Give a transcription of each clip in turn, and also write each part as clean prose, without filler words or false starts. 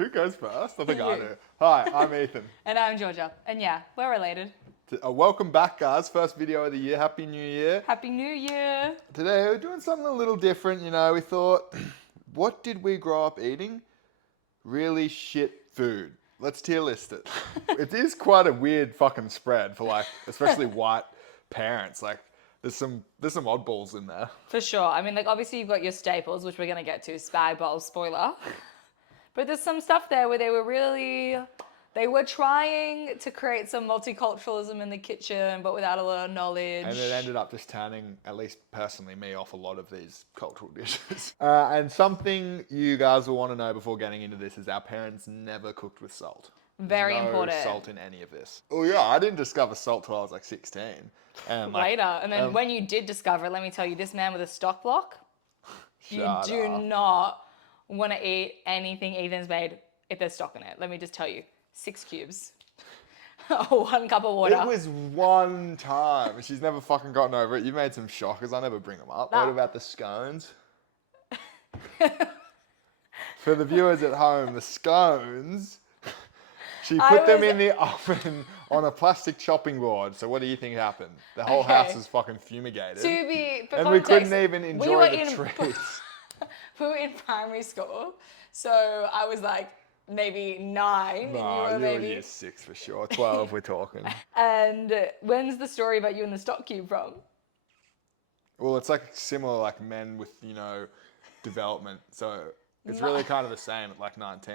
Who goes first? I think I do. Hi, I'm Ethan. And I'm Georgia. And yeah, we're related. Welcome back, guys. First video of the year. Happy New Year. Happy New Year. Today we're doing something a little different. You know, we thought, what did we grow up eating? Really shit food. Let's tier list it. It is quite a weird fucking spread for like, especially white parents. Like, there's some oddballs in there. For sure. I mean, like, obviously you've got your staples, which we're going to get to. Spag bowl, spoiler. But there's some stuff there where they were trying to create some multiculturalism in the kitchen, but without a lot of knowledge. And it ended up just turning, at least personally, me off a lot of these cultural dishes. And something you guys will want to know before getting into this is our parents never cooked with salt. Very no important. Salt in any of this. Oh yeah, I didn't discover salt till I was like 16. And Later. And then when you did discover it, let me tell you, this man with a stock block, you do not want to eat anything Ethan's made if there's stock in it. Let me just tell you. 6 cubes. 1 cup of water. It was one time. She's never fucking gotten over it. You made some shockers. I never bring them up. What about the scones? For the viewers at home, the scones, she put them in the oven on a plastic chopping board. So what do you think happened? The whole house was fucking fumigated. For and context, we couldn't even enjoy the treats. We were in primary school. So I was like, maybe 9. No, you were maybe year 6 for sure. 12 we're talking. And when's the story about you and the stock cube from? Well, it's like similar like men with, you know, development. So it's really kind of the same at like 19.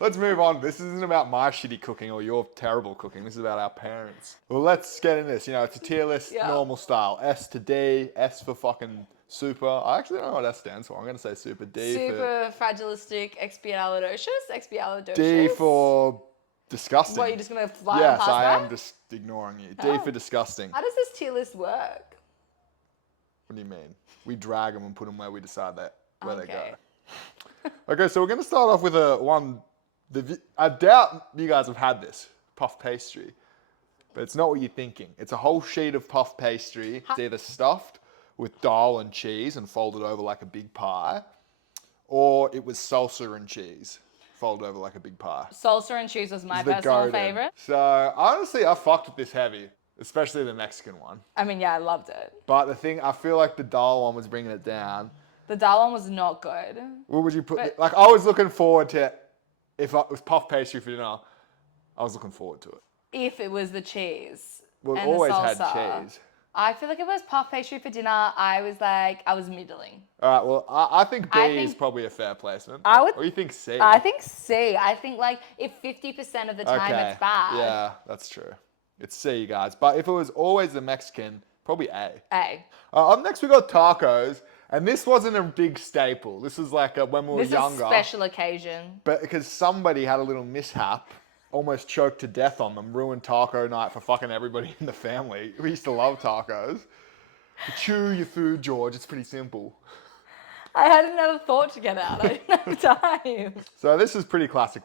Let's move on. This isn't about my shitty cooking or your terrible cooking. This is about our parents. Well, let's get in this. You know, it's a tier list, normal style. S to D. S for fucking super. I actually don't know what S stands for. I'm going to say super. D super fragilistic, expialidocious. D for disgusting. What, you're just going to fly Yes, past I that? am just ignoring you. D for disgusting. How does this tier list work? What do you mean? We drag them and put them where we decide where they go. Okay, so we're going to start off with I doubt you guys have had this, puff pastry. But it's not what you're thinking. It's a whole sheet of puff pastry. It's either stuffed with dal and cheese and folded over like a big pie, or it was salsa and cheese folded over like a big pie. Salsa and cheese was my personal favorite. So honestly, I fucked with this heavy, especially the Mexican one. I mean, yeah, I loved it. But the thing, I feel like the dal one was bringing it down. The dal one was not good. What would you put? Like, I was looking forward to, if it was puff pastry for dinner, I was looking forward to it. If it was the cheese. We've and always the had salsa. cheese. I feel like if it was puff pastry for dinner, I was middling. All right, well, I think B is probably a fair placement. Or you think C? I think C. I think like if 50% of the time it's bad. Yeah, that's true. It's C, guys. But if it was always the Mexican, probably A. A. Up next, we got tacos. And this wasn't a big staple. This was like when we were younger. This is a special occasion. But because somebody had a little mishap, almost choked to death on them, ruined taco night for fucking everybody in the family. We used to love tacos. Chew your food, George. It's pretty simple. I had another thought to get out. I didn't have time. So this is pretty classic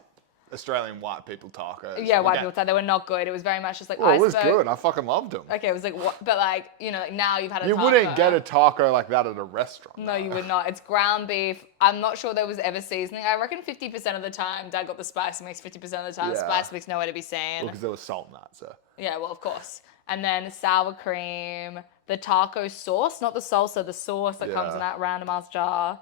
Australian white people tacos. Yeah, white people tacos. They were not good. It was very much just like it was good. I fucking loved them. Okay, it was like, what? But like, you know, like now you've had a taco. You wouldn't get a taco like that at a restaurant. No, you would not. It's ground beef. I'm not sure there was ever seasoning. I reckon 50% of the time, Dad got the spice mix. 50% of the time, spice mix nowhere to be seen. Because there was salt in that, so. Yeah, well, of course. And then sour cream, the taco sauce, not the salsa, the sauce that comes in that random ass jar.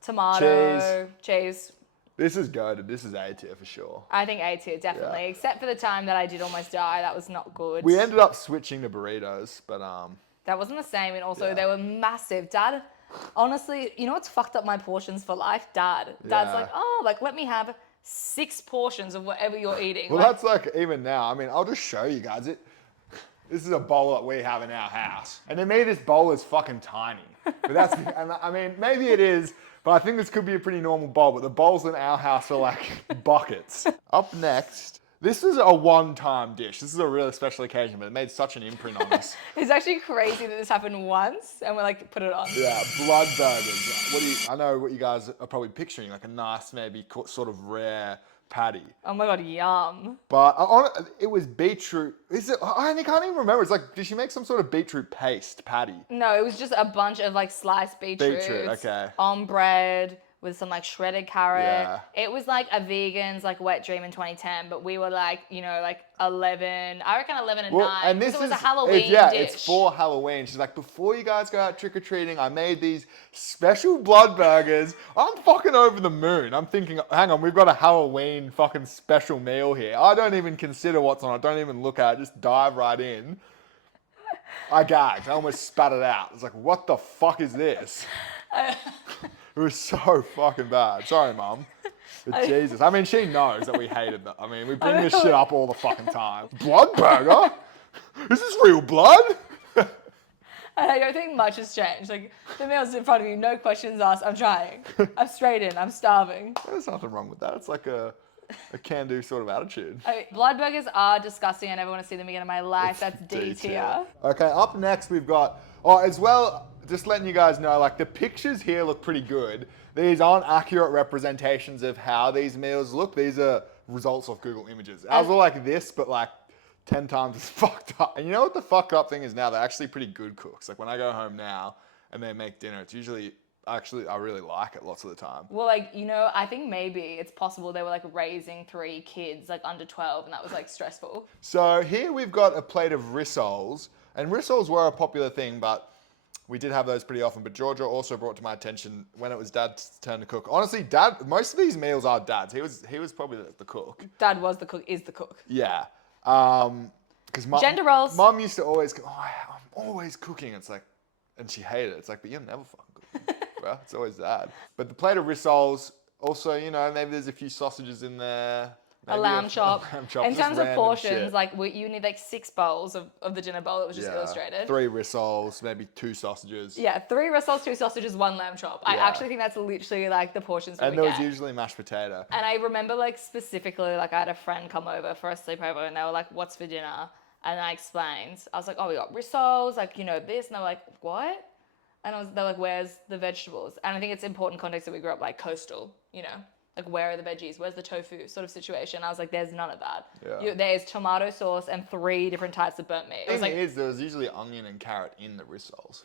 Tomato, cheese. This is goated. This is A tier for sure. I think A tier, definitely. Yeah. Except for the time that I did almost die. That was not good. We ended up switching to burritos, but that wasn't the same. And also they were massive. Dad, honestly, you know what's fucked up my portions for life? Dad's like, let me have 6 portions of whatever you're eating. Well, that's like even now. I mean, I'll just show you guys it. This is a bowl that we have in our house. And to me, this bowl is fucking tiny. But and I mean, maybe it is, but I think this could be a pretty normal bowl, but the bowls in our house are like buckets. Up next, this is a one-time dish. This is a really special occasion, but it made such an imprint on us. It's actually crazy that this happened once, and we're like, put it on. Yeah, blood burgers. I know what you guys are probably picturing, like a nice, maybe sort of rare patty. Oh my God, yum. But it was beetroot. I can't even remember. It's like, did she make some sort of beetroot paste patty? No, it was just a bunch of like sliced beetroot. Beetroot, okay. On bread with some like shredded carrot. Yeah. It was like a vegan's like wet dream in 2010, but we were like, like 11. I reckon 11 and 9. And Because this it was is a Halloween dish. it's for Halloween. She's like, before you guys go out trick or treating, I made these special blood burgers. I'm fucking over the moon. I'm thinking, hang on, we've got a Halloween fucking special meal here. I don't even consider what's on it. Don't even look at it. Just dive right in. I gagged. I almost spat it out. It's like, what the fuck is this? It was so fucking bad. Sorry, Mum. But Jesus. I mean, she knows that we hated that. I mean, we bring this shit up all the fucking time. Blood burger? Is this real blood? I don't think much has changed. Like, the meal's in front of you, no questions asked. I'm trying. I'm straight in. I'm starving. There's nothing wrong with that. It's like a can-do sort of attitude. Blood burgers are disgusting. I never want to see them again in my life. That's D tier. Okay, up next we've got, as well, just letting you guys know, like the pictures here look pretty good. These aren't accurate representations of how these meals look. These are results of Google Images. Ours are like this, but like 10 times as fucked up. And you know what the fucked up thing is now? They're actually pretty good cooks. Like when I go home now and they make dinner, it's usually, actually, I really like it lots of the time. Well, like, I think maybe it's possible they were like raising 3 kids like under 12 and that was like stressful. So here we've got a plate of rissoles. And rissoles were a popular thing, but we did have those pretty often. But Georgia also brought to my attention when it was Dad's turn to cook. Honestly, Dad, most of these meals are Dad's. He was probably the cook. Dad was the cook, is the cook. Yeah. Because Gender roles. Mum used to always go, I'm always cooking. It's like, and she hated it. It's like, but you're never fucking cooking. Well, it's always Dad. But the plate of rissoles, also, maybe there's a few sausages in there. A lamb chop. In terms of portions, shit. like you need like 6 bowls of the dinner bowl that was just illustrated. 3 rissoles, maybe 2 sausages. Yeah, 3 rissoles, 2 sausages, 1 lamb chop. I actually think that's literally like the portions that and there was usually mashed potato. And I remember like specifically, like I had a friend come over for a sleepover and they were like, what's for dinner? And I explained. I was like, oh, we got rissoles, like, this. And they were like, what? And they're like, where's the vegetables? And I think it's important context that we grew up like coastal, Like, where are the veggies? Where's the tofu sort of situation? I was like, there's none of that. Yeah. There's tomato sauce and 3 different types of burnt meat. The thing is, there was usually onion and carrot in the rissoles.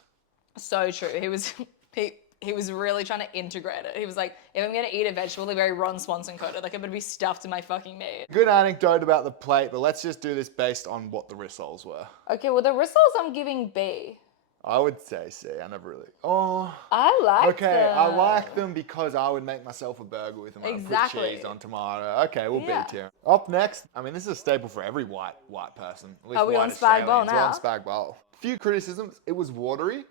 So true. He was really trying to integrate it. He was like, if I'm going to eat a vegetable, they're very Ron Swanson coded. Like, it would be stuffed in my fucking meat. Good anecdote about the plate, but let's just do this based on what the rissoles were. Okay, well, the rissoles I'm giving B. I would say C. I never really. I like them. Okay, I like them because I would make myself a burger with them. Exactly. I would put cheese on tomato. Okay, we'll B tier. Up next, I mean, this is a staple for every white person. At least are we white on spag bowl Australians. now? We're on spag bowl. Few criticisms. It was watery.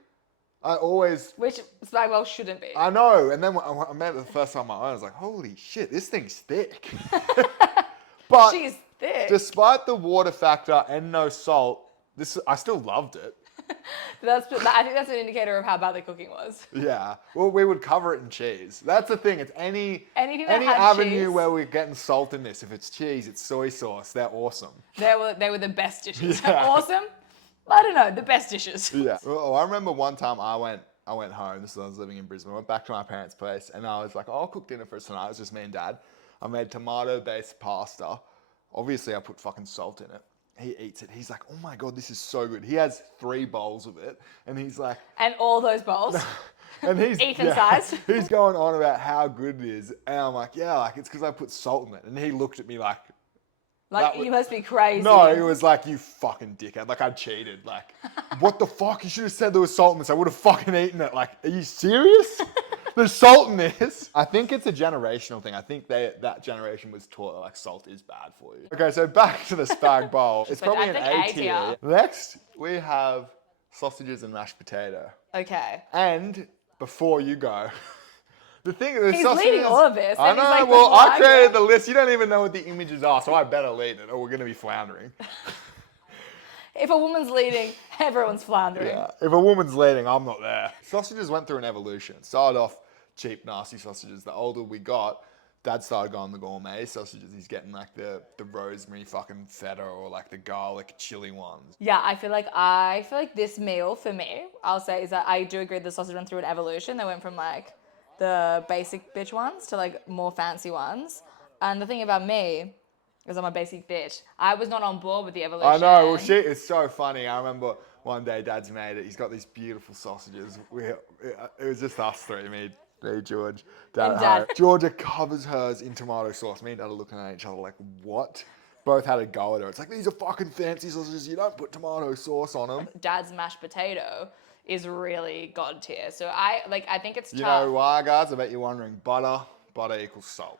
Which spag bowl shouldn't be. I know. And then when I made it the first time I was like, holy shit, this thing's thick. But she's thick. Despite the water factor and no salt, I still loved it. I think that's an indicator of how bad the cooking was. Yeah. Well, we would cover it in cheese. That's the thing. It's any avenue cheese. Where we're getting salt in this. If it's cheese, it's soy sauce. They're awesome. They were the best dishes. Yeah. Awesome? I don't know. The best dishes. Yeah. Well, I remember one time I went home. This was when I was living in Brisbane. I went back to my parents' place and I was like, I'll cook dinner for us tonight. It was just me and Dad. I made tomato-based pasta. Obviously, I put fucking salt in it. He eats it. He's like, oh my God, this is so good. He has 3 bowls of it. And he's like... And all those bowls? And he's... Ethan sized? He's going on about how good it is. And I'm like, yeah, like it's because I put salt in it. And he looked at me like... Like, you must be crazy. No, he was like, you fucking dickhead. Like, I cheated. Like, what the fuck? You should have said there was salt in this. I would have fucking eaten it. Like, are you serious? There's salt in this. I think it's a generational thing. I think that generation was taught that, like, salt is bad for you. Okay, so back to the spag bowl. It's probably an A tier. Next, we have sausages and mashed potato. Okay. And before you go... The thing he's leading all of this. I know. Like, well, I created the list. You don't even know what the images are, so I better lead it, or we're going to be floundering. If a woman's leading, everyone's floundering. Yeah. If a woman's leading, I'm not there. Sausages went through an evolution. It started off cheap, nasty sausages. The older we got, Dad started going the gourmet sausages. He's getting like the rosemary fucking feta or like the garlic chili ones. Yeah, I feel like this meal for me, I'll say, is that I do agree the sausage went through an evolution. They went from like the basic bitch ones to like more fancy ones. And the thing about me is I'm a basic bitch. I was not on board with the evolution. I know. Well, shit, it's so funny. I remember one day Dad's made it. He's got these beautiful sausages. It was just us 3, Me, George. And Dad. Dad. Georgia covers hers in tomato sauce. Me and Dad are looking at each other like, what? Both had a go at her. It's like, these are fucking fancy sausages. You don't put tomato sauce on them. Dad's mashed potato is really god tier. So I think it's You tough. know why, guys? I bet you're wondering. Butter equals salt.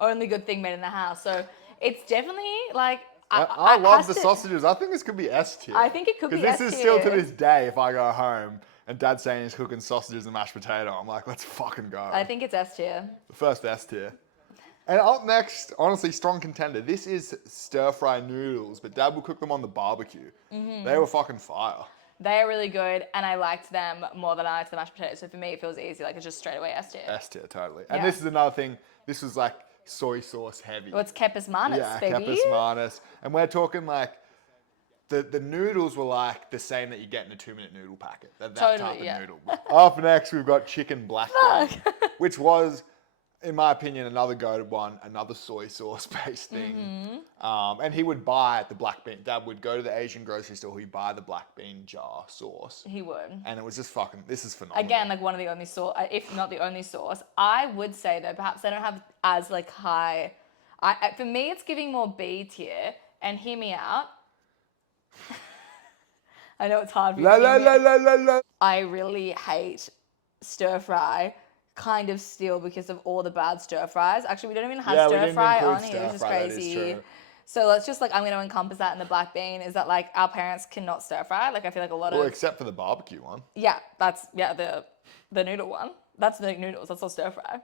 Only good thing made in the house. So it's definitely like I love the sausages. I think this could be S tier. I think it could be Because this S is still to tier. this day, if I go home and Dad's saying he's cooking sausages and mashed potato, I'm like, let's fucking go. I think it's S tier. The first S tier. And up next, honestly, strong contender. This is stir-fry noodles, but Dad will cook them on the barbecue. Mm-hmm. They were fucking fire. They are really good, and I liked them more than I liked the mashed potatoes. So for me, it feels easy. Like it's just straight away S tier. S tier, totally. And Yeah. this is another thing. This was like soy sauce heavy. Well, it's Kepis Manus, Yeah, baby. Kepis Manus. And we're talking like the noodles were like the same that you get in a 2-minute noodle packet. That Totally, type of yeah. noodle. Up next, we've got chicken black bean, which was, in my opinion, another goated one, another soy sauce based thing. Mm-hmm. And he would buy the black bean. Dad would go to the Asian grocery store. He'd buy the black bean jar sauce. He would. And it was just fucking. This is phenomenal. Again, like one of the only sauce, if not the only sauce. I would say though, perhaps they don't have as like high. For me, it's giving more B tier. And hear me out. I know it's hard for you. La to la hear me la out. la la la. I really hate stir fry. Kind of still because of all the bad stir fries. Actually, we don't even have Yeah, we stir didn't fry include on here, which is stir fry, that is crazy. true. So let's just I'm going to encompass that in the black bean. Is that like our parents cannot stir fry? Like I feel like a lot Well, of except for the barbecue one. the noodle one. That's the noodles. That's not stir fry.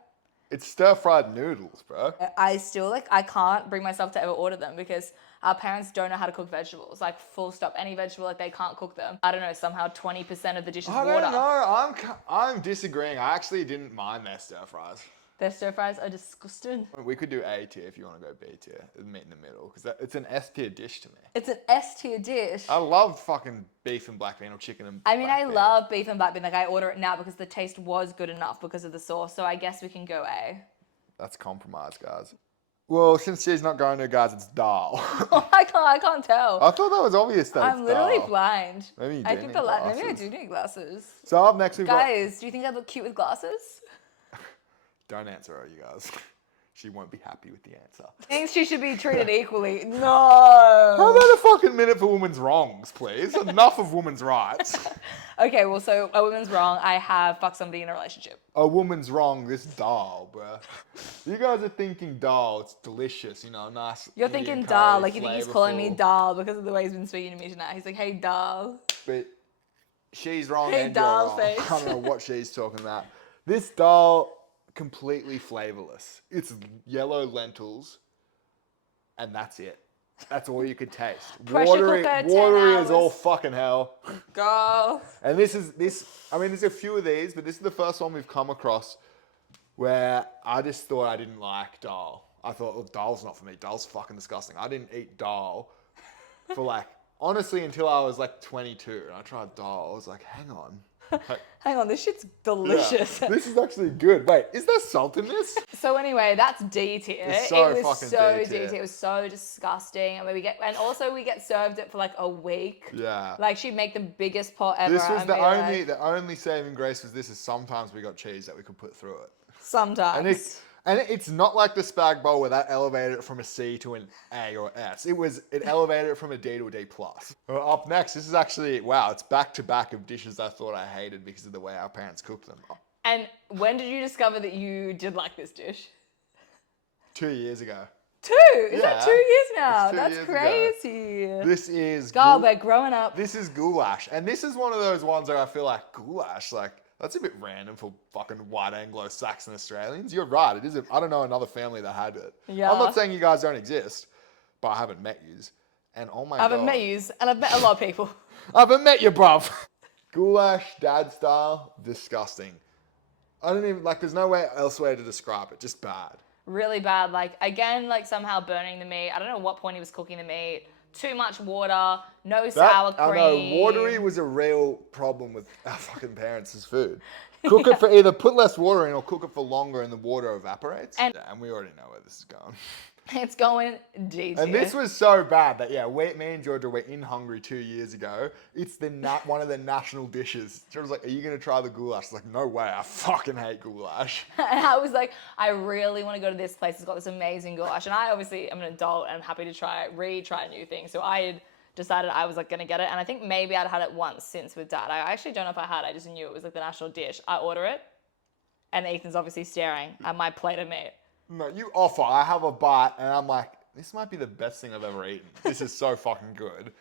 It's stir-fried noodles, bro. I still I can't bring myself to ever order them because our parents don't know how to cook vegetables. Like full stop, any vegetable like they can't cook them. I don't know. Somehow 20% of the dish is I water. don't know. I'm disagreeing. I actually didn't mind their stir-fries. Their stir fries are disgusting. We could do A tier if you want to go B tier. Meet in the middle. Because it's an S tier dish to me. It's an S tier dish. I love fucking beef and black bean or chicken and I mean, black I bean. love beef and black bean. Like I order it now because the taste was good enough because of the sauce. So I guess we can go A. That's compromise, guys. Well, since she's not going to, guys, it's dal. I can't tell. I thought that was obvious that I'm it's literally dal. blind. Maybe you I do think need maybe I glasses. do need glasses. So up next we've got... Guys, do you think I look cute with glasses? Don't answer her, you guys. She won't be happy with the answer. Thinks she should be treated equally. How No. about a fucking minute for women's wrongs, please? Enough of women's rights. Okay, well, so a woman's wrong. I have fucked somebody in a relationship. A woman's wrong, this dal, bruh. You guys are thinking dal, it's delicious, you know, nice. You're Indian thinking curry, Dal, like you think he's calling me flavorful. Dal because of the way he's been speaking to me tonight. He's like, hey, Dal. But she's wrong Hey, and dal you're wrong. face. I don't know what she's talking about. This dal, completely flavorless. It's yellow lentils, and that's it. That's all you could taste. Pressure Watery, cooker, 10 watery as hours. all fucking hell. Go. And I mean, there's a few of these, but this is the first one we've come across where I just thought I didn't like dal. I thought, well, dal's not for me. Dal's fucking disgusting. I didn't eat dal for like, honestly, until I was like 22. And I tried dal. I was like, hang on. Like, Hang on, this shit's yeah, delicious. this is actually good. Wait, is there salt in this? So anyway, that's D tier. It's so it was fucking so D tier. It was so disgusting. And also we get served it for like a week. Yeah. Like she'd make the biggest pot ever. This was and the be only like, the only saving grace was this is sometimes we got cheese that we could put through it. sometimes. And it's not like the spag bowl where that elevated it from a C to an A or S. It elevated it from a D to a D plus. Well, up next, this is actually, wow, it's back to back of dishes I thought I hated because of the way our parents cooked them. And when did you discover that you did like this dish? 2 years ago. 2? Is that Yeah. 2 years now? It's 2 That's years ago. crazy. This is God, we're growing up. This is goulash. And this is one of those ones where I feel like goulash, like, that's a bit random for fucking white Anglo-Saxon Australians. You're right. It is. I don't know another family that had it. Yeah. I'm not saying you guys don't exist, but I haven't met yous. And oh my I god. haven't met you, and I've met a lot of people. I haven't met you, bruv. Goulash, dad style, disgusting. I don't even, like, there's no else way to describe it. Just bad. Really bad. Like, again, like somehow burning the meat. I don't know what point he was cooking the meat. Too much water, no sour cream. I know, watery was a real problem with our fucking parents' food. Cook it for either put less water in or cook it for longer and the water evaporates. And we already know where this is going. It's going D tier. And this was so bad that, me and Georgia were in Hungary 2 years ago. It's one of the national dishes. Georgia's like, are you going to try the goulash? It's like, no way. I fucking hate goulash. And I was like, I really want to go to this place. It's got this amazing goulash. And I obviously am an adult and I'm happy to retry new things. So I had decided I was like going to get it. And I think maybe I'd had it once since with Dad. I actually don't know if I had. I just knew it was like the national dish. I order it. And Ethan's obviously staring at my plate of meat. No, you offer. I have a bite and I'm like, this might be the best thing I've ever eaten. This is so fucking good.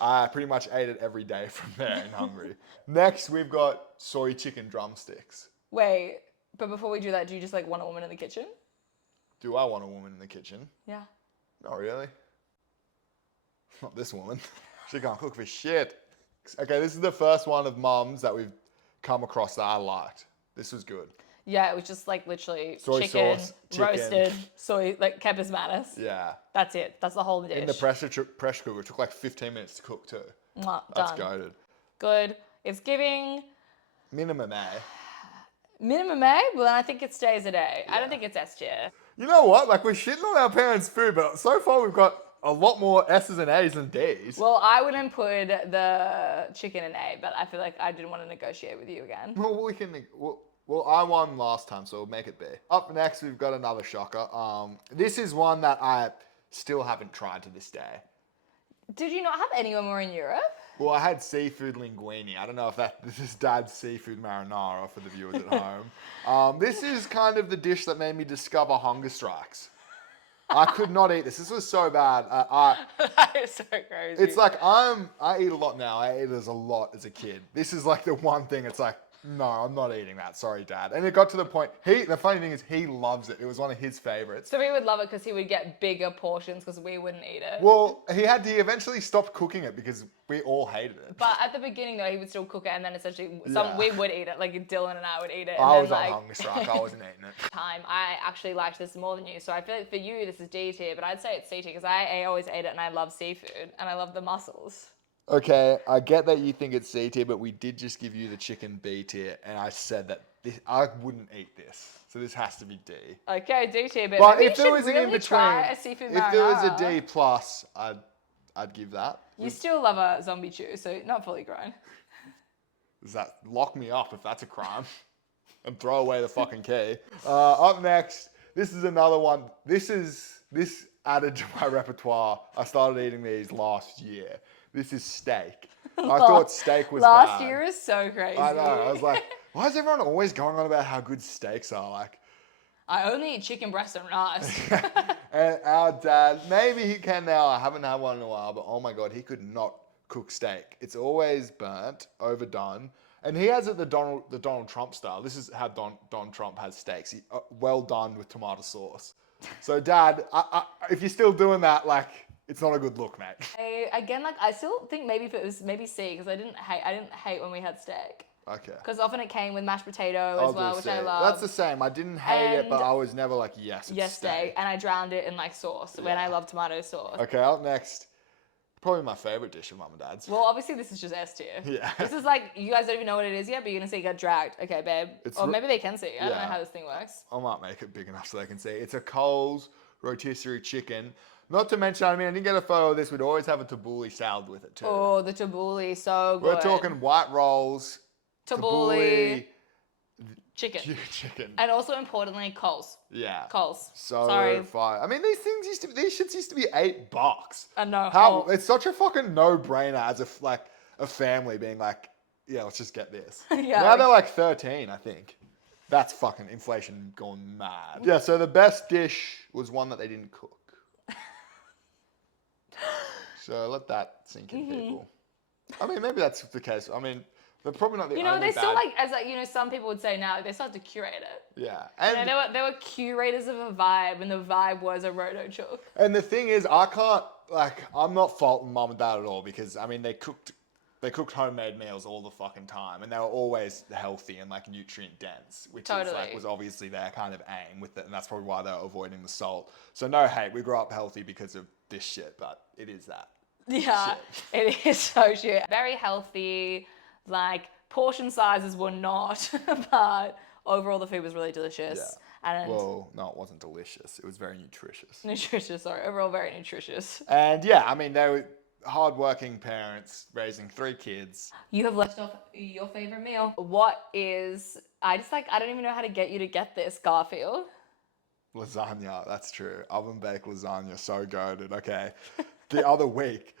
I pretty much ate it every day from there in Hungary. Next, we've got soy chicken drumsticks. Wait, but before we do that, do you just like want a woman in the kitchen? Do I want a woman in the kitchen? Yeah. Not really. Not this woman. She can't cook for shit. Okay, this is the first one of Mum's that we've come across that I liked. This was good. Yeah, it was just like literally Soy chicken, sauce, roasted, soy, like Kepis Manus. Yeah. That's it. That's the whole dish. In the pressure cooker. It took like 15 minutes to cook too. Mwah, That's done. goated. Good. It's giving Minimum A. minimum A. Well, then I think it stays at A. I don't think it's S tier. You know what? Like, we're shitting on our parents' food, but so far we've got a lot more S's and A's than D's. Well, I wouldn't put the chicken in A, but I feel like I didn't want to negotiate with you again. Well, we can. Well, I won last time, so we'll make it B. Up next, we've got another shocker. This is one that I still haven't tried to this day. Did you not have any when we were in Europe? Well, I had seafood linguine. I don't know if this is Dad's seafood marinara for the viewers at home. This is kind of the dish that made me discover hunger strikes. I could not eat this. This was so bad. That is so crazy. It's like I eat a lot now. I ate as a lot as a kid. This is like the one thing. It's like, no, I'm not eating that. Sorry, Dad. And it got to the point. The funny thing is, he loves it. It was one of his favorites. So he would love it because he would get bigger portions because we wouldn't eat it. Well, he eventually stopped cooking it because we all hated it. But at the beginning, though, he would still cook it, and then essentially we would eat it. Like Dylan and I would eat it. And I then, was on hunger strike. I wasn't eating it. I actually liked this more than you. So I feel like for you, this is D tier, but I'd say it's C tier because I always ate it, and I love seafood, and I love the mussels. Okay, I get that you think it's C tier, but we did just give you the chicken B tier, and I said that I wouldn't eat this. So this has to be D. Okay, D tier, but But maybe if you there should was an really in between, try a seafood if there was a marinara. D plus, I'd give that. You still love a zombie chew, so not fully grown. Does that lock me up if that's a crime? And throw away the fucking key. Up next, this is another one. This added to my repertoire. I started eating these last year. This is steak. I thought steak was Last bad. year is so crazy. I know. I was like, why is everyone always going on about how good steaks are? Like, I only eat chicken breast and rice. and our dad, maybe he can now. I haven't had one in a while, but oh my God, he could not cook steak. It's always burnt, overdone. And he has it the Donald Trump style. This is how Don Trump has steaks. Well done with tomato sauce. So, Dad, if you're still doing that, like, it's not a good look, mate. I still think maybe if it was maybe C because I didn't hate when we had steak. Okay. Because often it came with mashed potato I'll as well, do which C. I love. That's the same. I didn't hate it, but And I was never like, yes, it's steak. and I drowned it in like sauce when I love tomato sauce. Okay, up next, probably my favorite dish of Mum and Dad's. Well, obviously this is just S tier. Yeah. This is like you guys don't even know what it is yet, but you're gonna say you got dragged. Okay, babe. Or maybe they can see. I don't know how this thing works. I might make it big enough so they can see. It's a Coles rotisserie chicken. Not to mention, I didn't get a photo of this. We'd always have a tabbouleh salad with it too. Oh, the tabbouleh, so good. We're talking white rolls, tabbouleh, chicken. chicken. And also importantly, Coles. Yeah. Coles. So Sorry. fire. I mean, these shits used to be $8. I know. How it's such a fucking no-brainer as a family being like, yeah, let's just get this. Yeah. Now they're like 13, I think. That's fucking inflation gone mad. Yeah, so the best dish was one that they didn't cook. So let that sink in, people. I mean, maybe that's the case. I mean, they're probably not the only they still bad... some people would say now, they still have to curate it. Yeah. And They were curators of a vibe, and the vibe was a roto chook. And the thing is, I'm not faulting Mum and Dad at all because, I mean, they cooked homemade meals all the fucking time and they were always healthy and like nutrient dense, which was obviously their kind of aim with it. And that's probably why they're avoiding the salt. So no hate, we grew up healthy because of this shit, but it is that. Yeah, shit. It is so shit. Very healthy, like portion sizes were not, but overall the food was really delicious. Yeah. And Well, no, it wasn't delicious. It was very nutritious. nutritious, sorry, overall very nutritious. And yeah, I mean, they were hardworking parents raising 3 kids. You have left off your favorite meal. What is, I don't even know how to get you to get this, Garfield. Lasagna, that's true. Oven baked lasagna, so goated. Okay. The other week,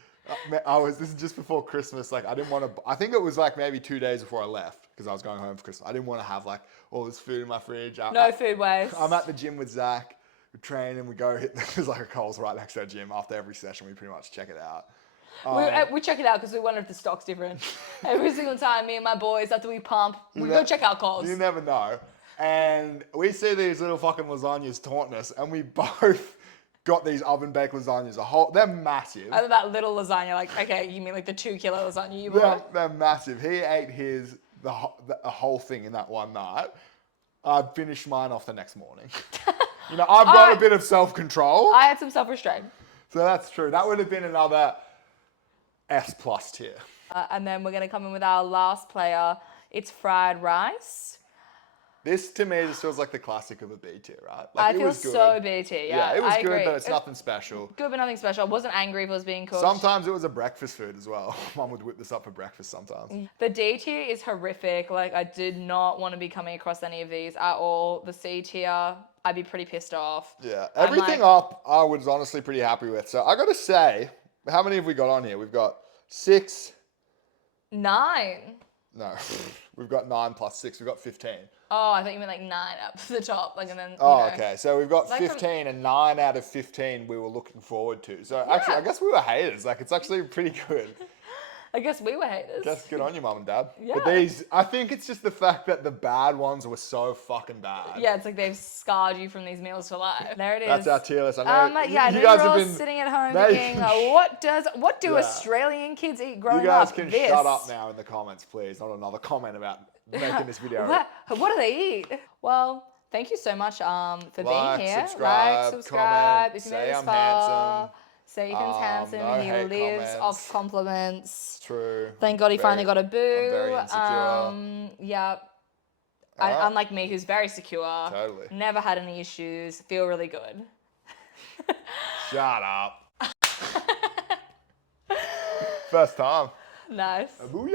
this is just before Christmas, like I didn't want to, I think it was like maybe 2 days before I left because I was going home for Christmas. I didn't want to have like all this food in my fridge. No food waste. I'm at the gym with Zach. We train and we go hit, there's like a Coles right next to our gym. After every session, we pretty much check it out. We check it out because we wonder if the stock's different. Every single time, me and my boys, after we pump, we go check out Coles. You never know. And we see these little fucking lasagnas taunting us, and we both got these oven baked lasagnas. They're massive. Other that little lasagna, like, okay, you mean like the 2 kilo lasagna you bought? They're massive. He ate the whole thing in that one night. I finished mine off the next morning. You know, I've got a bit of self-control. I had some self-restraint. So that's true. That would have been another S+ tier. And then we're going to come in with our last player. It's fried rice. This, to me, just feels like the classic of a B tier, right? Like, I feel so B tier, yeah. It was I good, agree. but it's nothing special. Good, but nothing special. I wasn't angry if it was being cooked. Sometimes it was a breakfast food as well. Mum would whip this up for breakfast sometimes. The D tier is horrific. Like, I did not want to be coming across any of these at all. The C tier, I'd be pretty pissed off. Yeah, everything up I was honestly pretty happy with. So I got to say, how many have we got on here? We've got 6. 9. No, we've got 9 plus 6. We've got 15. Oh, I thought you meant like 9 up to the top, like, and then. Okay. So we've got 15, and 9 out of 15 we were looking forward to. So actually, I guess we were haters. Like, it's actually pretty good. I guess we were haters. Just good on you, mum and dad. Yeah. But these, I think it's just the fact that the bad ones were so fucking bad. Yeah, it's like they've scarred you from these meals for life. There it is. That's our tier list. I know. Yeah, I know you guys you're all have been sitting at home thinking, what do Australian kids eat growing up? You guys can shut up now in the comments, please. Not another comment about making this video. What do they eat? Well, thank you so much for being here. Subscribe, comment, if you say made I'm this far. handsome. Say Ethan's handsome. No He hate lives comments. off compliments. True. Thank God he finally got a boo. I'm very insecure. Yeah. Alright. Unlike me, who's very secure. Totally. Never had any issues. Feel really good. Shut up. First time. Nice. Booyah.